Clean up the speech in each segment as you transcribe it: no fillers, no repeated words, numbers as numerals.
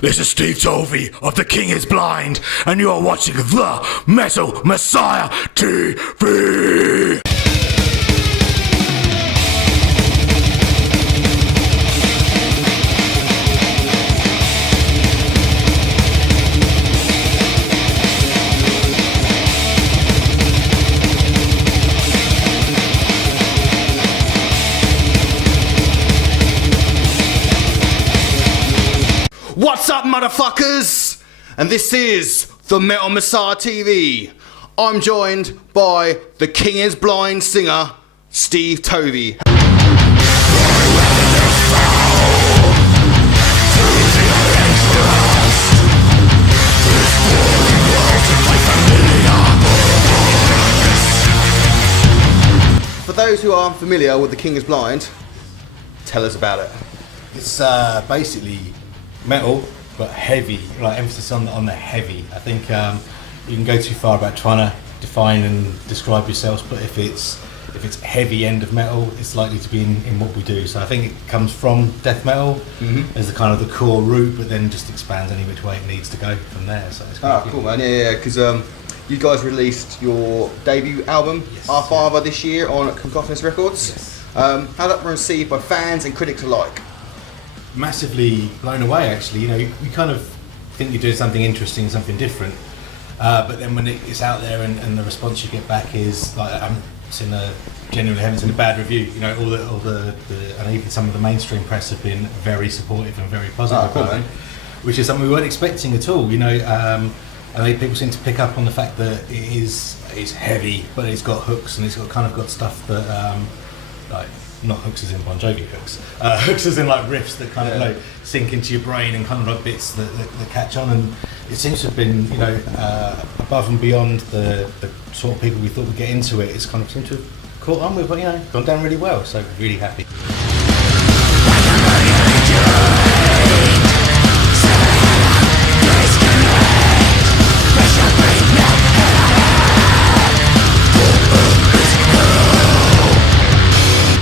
This is Steve Tovey of The King is Blind, and you are watching The Metal Messiah TV! What's up, motherfuckers? And this is The Metal Messiah TV. I'm joined by The King is Blind singer, Steve Tovey. For those who aren't familiar with The King is Blind, tell us about it. It's basically metal, but heavy, like emphasis on the heavy. I think you can go too far about trying to define and describe yourselves, but if it's heavy end of metal, it's likely to be in what we do. So I think it comes from death metal as the kind of the core root, but then just expands any which way it needs to go from there. So it's Cool, man. Yeah, because you guys released your debut album, Yes. Our Father, this year on Cacophonous Records. Yes. How's that been received by fans and critics alike? Massively blown away, actually. You know, you kind of think you're doing something interesting, something different, but then when it's out there and the response you get back is like, I haven't seen a bad review. You know, all the and even some of the mainstream press have been very supportive and very positive Cool, about man. it, which is something we weren't expecting at all. You know, and people seem to pick up on the fact that it's heavy, but it's got hooks and it's got stuff that like. Not hooks as in Bon Jovi hooks, hooks as in like riffs that kind of like sink into your brain and kind of like bits that catch on, and it seems to have been, you know, above and beyond the sort of people we thought would get into it. It's kind of seemed to have caught on with, you know, gone down really well, so really happy.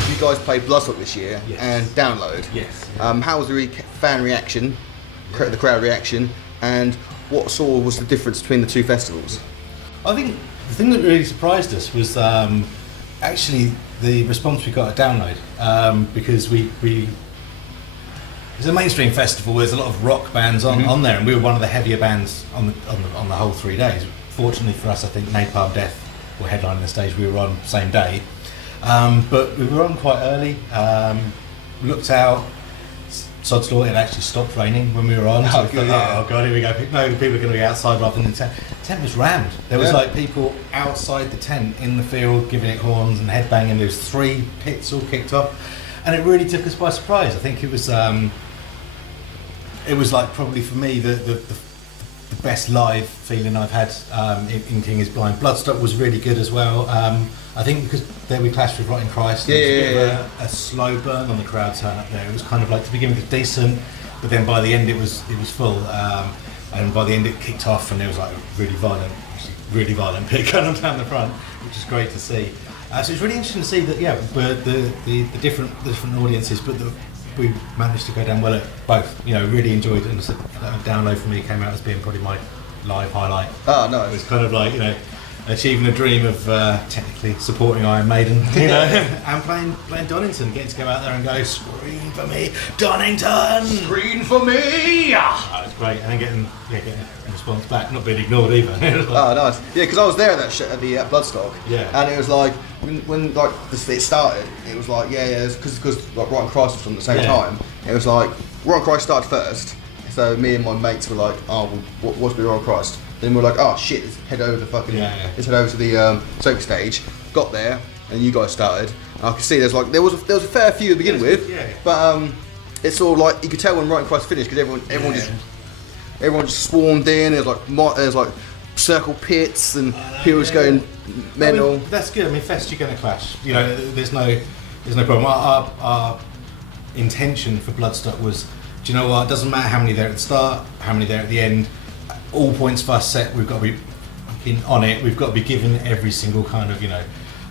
You guys played Bloodstock this year Yes. and Download. Yes. How was the fan reaction, the crowd reaction, and what sort of was the difference between the two festivals? I think the thing that really surprised us was actually the response we got at Download, because we it's a mainstream festival. There's a lot of rock bands on there, and we were one of the heavier bands on the whole 3 days. Fortunately for us, I think Napalm Death were headlining the stage we were on the same day, but we were on quite early. We looked out. Sod's Law, it actually stopped raining when we were on. So we thought, oh god, here we go. No, people are going to be outside rather than the tent. The tent was rammed. There was like people outside the tent in the field giving it horns and headbanging. There was 3 pits all kicked off, and it really took us by surprise. I think it was like probably for me the best live feeling I've had in King is Blind. Bloodstock was really good as well. I think because there we clashed with Rotting Christ. There was a slow burn on the crowd turn up there. It was kind of like, to begin with, decent, but then by the end it was full, and by the end it kicked off, and there was like a really violent pit going on down the front, which is great to see. So it's really interesting to see that the different audiences, but we managed to go down well at both. You know, really enjoyed it, and Download for me came out as being probably my live highlight. Oh, no. It was kind of like, you know, achieving a dream of technically supporting Iron Maiden, you know, and playing Donington, getting to go out there and go, scream for me, Donington! Scream for me! That was great, and then getting a response back, not being ignored either. Oh, nice. Yeah, because I was there at that at the Bloodstock. Yeah. And it was like, when like it started, it was like, because like Rotting Christ was on at the same time. It was like, Rotting Christ started first, so me and my mates were like, oh, well, what's with Rotting Christ? Then we were like, oh shit, let's head over to let's head over to the soak stage. Got there, and you guys started. And I could see there was a fair few to begin with, but it's all like, you could tell when Rotting Christ finished, because everyone just swarmed in. There's like circle pits and people just going mental. I mean, that's good. I mean, Fest, you're going to clash. You know, there's no problem. Our intention for Bloodstock was, do you know what? It doesn't matter how many there at the start, how many there at the end. All points first set, we've got to be fucking on it. We've got to be given every single kind of, you know,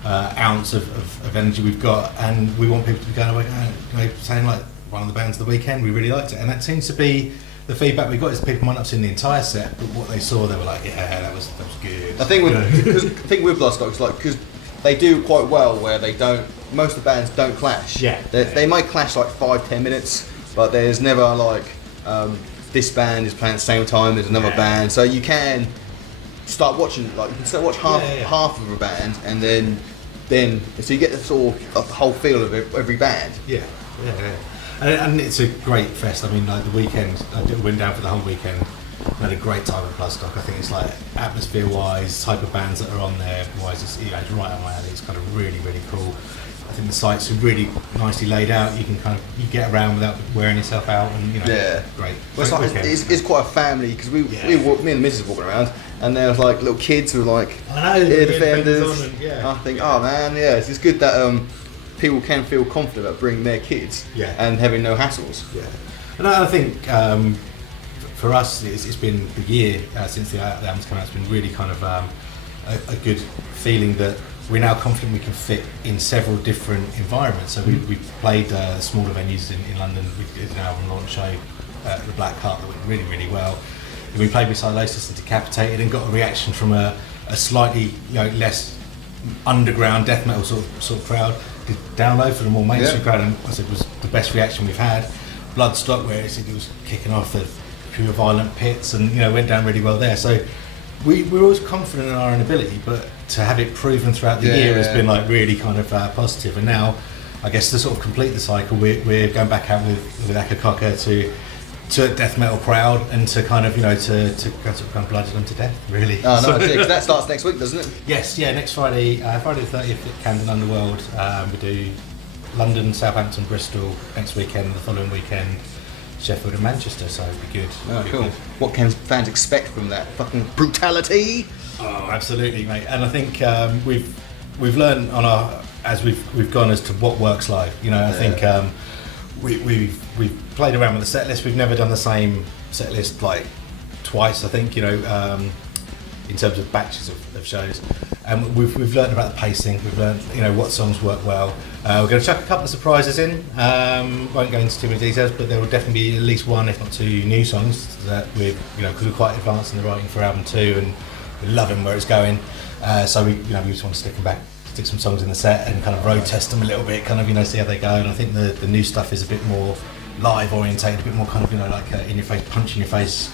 ounce of energy we've got, and we want people to be going away, saying like one of the bands of the weekend, we really liked it, and that seems to be the feedback we got is people might not have seen the entire set, but what they saw, they were like, yeah, that was good. I think with Bloodstock, it's like because they do quite well where they don't. Most of the bands don't clash. Yeah. They might clash like 5-10 minutes, but there's never like this band is playing at the same time. There's another band, so you can start watching. Like you can start watch half of a band, and then so you get the sort of the whole feel of every band. Yeah. And it's a great fest. I mean, like the weekend, I went down for the whole weekend. Had a great time at Bloodstock. I think it's like atmosphere-wise, type of bands that are on there wise, it's right on my alley. It's kind of really, really cool. I think the sites are really nicely laid out. You can you get around without wearing yourself out, and great. Well, it's quite a family because me and the missus walking around, and there was like little kids who were like ear defenders. I think, oh man, it's just good that people can feel confident about bringing their kids and having no hassles. Yeah, and I think for us, it's been the year since the album's come out. It's been really kind of a good feeling that we're now confident we can fit in several different environments. So we played smaller venues in London. We did an album launch show at the Black Heart that went really, really well. And we played with Silosis and Decapitated and got a reaction from a slightly less underground death metal sort of crowd. Did Download for the more mainstream crowd, and I said was the best reaction we've had. Bloodstock, where it was kicking off the pure violent pits, and went down really well there. So we're always confident in our own ability, but to have it proven throughout the year has been like really kind of positive. And now, I guess to sort of complete the cycle, we're going back out with Akakaka to a death metal crowd, and to kind of to go sort of kind of bludgeon them to death, really. Oh no, because that starts next week, doesn't it? Yes, next Friday, Friday the 30th at Camden Underworld. We do London, Southampton, Bristol next weekend, the following weekend Sheffield and Manchester, so it'll be good. Oh, cool. What can fans expect from that fucking brutality? Oh, absolutely, mate. And I think we've learned as we've gone as to what works live. I think we've played around with the set list. We've never done the same set list like twice. I think in terms of batches of shows, and we've learned about the pacing. We've learned what songs work well. We're going to chuck a couple of surprises in. Won't go into too many details, but there will definitely be at least one, if not two, new songs that we're because we're quite advanced in the writing for album 2, and we're loving where it's going. So we just want to stick some songs in the set and kind of road test them a little bit, kind of see how they go. And I think the new stuff is a bit more live orientated, a bit more kind of like in your face, punch in your face.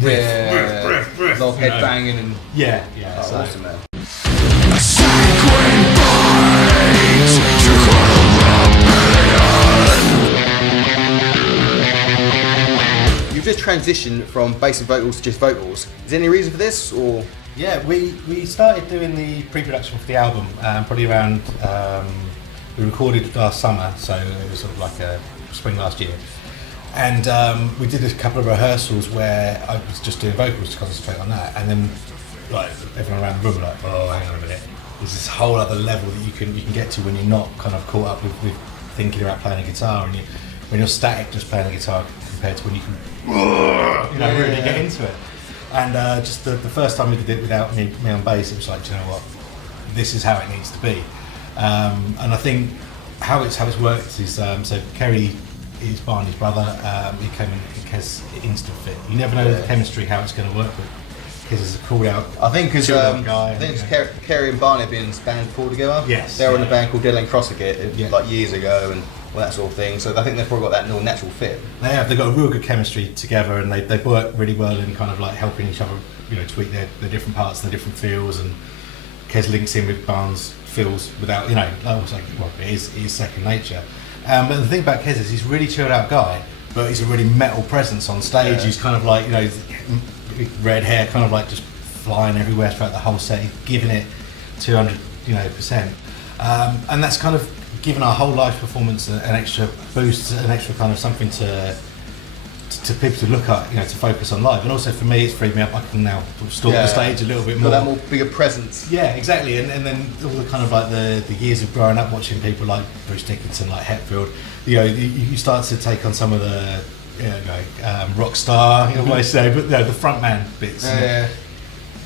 Riff. Lot of head banging and so awesome, man. You've just transitioned from bass and vocals to just vocals. Is there any reason for this, or? Yeah, we started doing the pre-production for the album probably around. We recorded last summer, so it was sort of like a spring last year. And we did a couple of rehearsals where I was just doing vocals to concentrate on that, and then like everyone around the room were like, oh, hang on a minute, there's this whole other level that you can get to when you're not kind of caught up with thinking about playing a guitar, and when you're static just playing a guitar compared to when you can really get into it. And just the first time we did it without me on bass, it was like, do you know what, this is how it needs to be. And I think how it's worked is so Kerry is Barney's brother. He came in, Kez instant fit. You never know the chemistry how it's going to work, but Kez is a cool out. I think because guy. Kerry and Barney have been in this band before together. Yes, they were in a band called Dylan Crossagate like years ago, and all that sort of thing. So I think they've probably got that natural fit. They have. They've got a real good chemistry together, and they work really well in kind of like helping each other, tweak their different parts and the different feels. And Kez links in with Barnes' feels without, it is second nature. But the thing about Kez is he's a really chilled out guy, but he's a really metal presence on stage. He's kind of like, big red hair, kind of like just flying everywhere throughout the whole set. He's giving it 200%. And that's kind of given our whole live performance an extra boost, an extra kind of something to people to look at, to focus on live. And also for me, it's freed me up. I can now stalk the stage a little bit more. Got that more bigger presence. Yeah, exactly. And then all the kind of like the years of growing up watching people like Bruce Dickinson, like Hetfield, you start to take on some of the rock star, what I say, but the front man bits.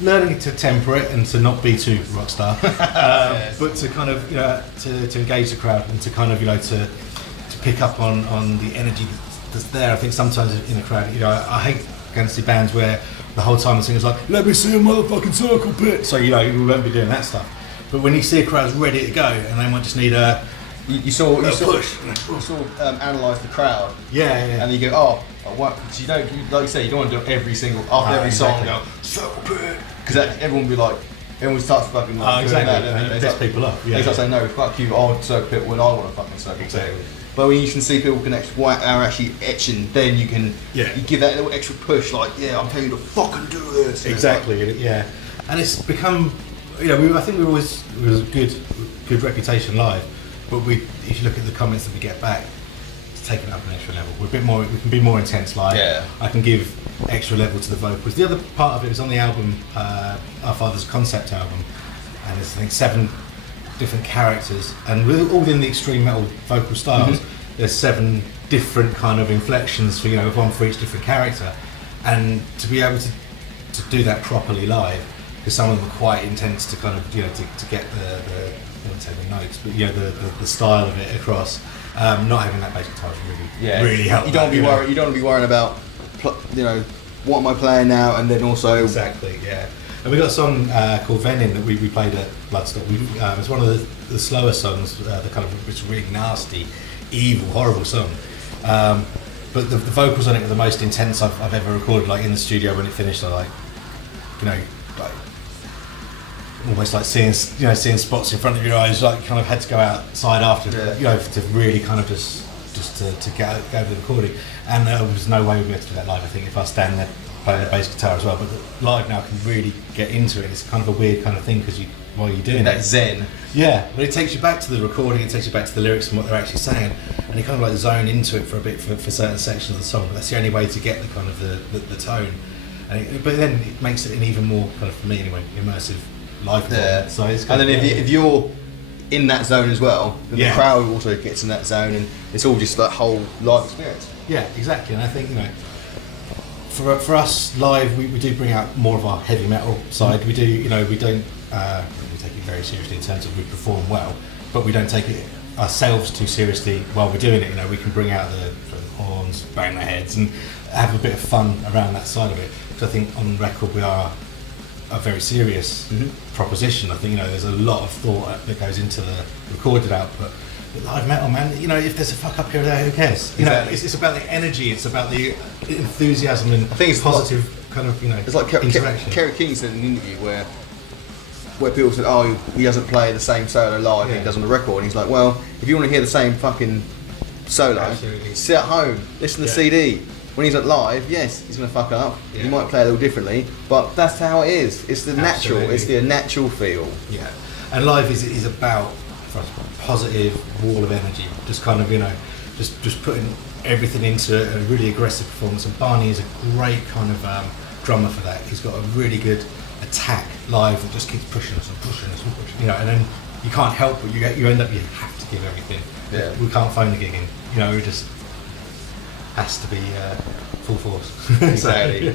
Learning to temper it and to not be too rock star, but to kind of to engage the crowd and to kind of to pick up on the energy that's there. I think sometimes in a crowd, you know, I hate going to see bands where the whole time the singer's like, let me see a motherfucking circle pit. So, you know, you won't be doing that stuff. But when you see a crowd's ready to go and they might just need a You analyse the crowd. Yeah. And you go, oh, what? Because you don't, like you say, you don't want to do every single after every song. Go circle pit, because everyone will be like, everyone starts fucking like doing that, and it pisses people off. Yeah. They start saying, no, fuck you, I'll circle pit when I want to fucking circle pit. But when you can see people are actually etching, then you can you give that little extra push, like, yeah, I'm telling you to fucking do this. Exactly, yeah. And it's become, you know, I think it was a good reputation live, but if you look at the comments that we get back, it's taken up an extra level. We can be more intense live. Yeah. I can give extra level to the vocals. The other part of it is on the album, Our Father's concept album, and there's I think 7 different characters, and all within the extreme metal vocal styles. There's 7 different kind of inflections for, you know, one for each different character, and to be able to do that properly live, because some of them are quite intense to kind of, you know, to get the I wouldn't say the notes, but, you know, the style of it across. Not having that bass guitar really helped. You don't want to be worried. You don't want to be worrying about, you know, what am I playing now, and then also exactly, yeah. And we got a song called Venom that we played at Bloodstock. It's one of the slower songs, the kind of, it's really nasty, evil, horrible song. But the vocals on it were the most intense I've ever recorded. Like in the studio when it finished, I like, you know, like almost like seeing spots in front of your eyes. Like kind of had to go outside after, you know, to really kind of just to get over the recording. And there was no way we'd be able to do that live. I think if I stand there playing the bass guitar as well, but live now I can really get into it. It's kind of a weird kind of thing because while you're doing that it, zen. Yeah, but it takes you back to the recording, it takes you back to the lyrics and what they're actually saying, and you kind of like zone into it for a bit for certain sections of the song. But that's the only way to get the kind of the tone. But then it makes it an even more kind of, for me anyway, immersive live performance. Yeah. So it's and then if you're in that zone as well, then Yeah. the crowd also gets in that zone, and it's all just that whole live experience. Yeah, exactly. And I think, you know, for us live, we do bring out more of our heavy metal side. We do, you know, we don't we take it very seriously in terms of we perform well, but we don't take it ourselves too seriously while we're doing it. You know, we can bring out the horns, bang their heads, and have a bit of fun around that side of it. Because I think on record we are a very serious proposition. I think, you know, there's a lot of thought that goes into the recorded output. But live metal, man, you know, if there's a fuck up here or there, who cares? You know, it's about the energy, it's about the enthusiasm and I think it's positive kind of, you know, It's like interaction. Kerry King said in an interview where people said, oh, he doesn't play the same solo live he does on the record. And he's like, well, if you want to hear the same fucking solo, Absolutely. sit at home, listen to the CD. When he's at live, yes, he's going to fuck up. Yeah. He might play a little differently, but that's how it is. It's the natural. Absolutely. It's the natural feel. Yeah, and live is about, for us, positive wall of energy. Just kind of, you know, just putting everything into a really aggressive performance. And Barney is a great kind of drummer for that. He's got a really good attack live that just keeps pushing us and pushing us and pushing. You know, and then you can't help but you end up, you have to give everything. Yeah. We can't phone the gig in. You know, it just has to be full force. Exactly.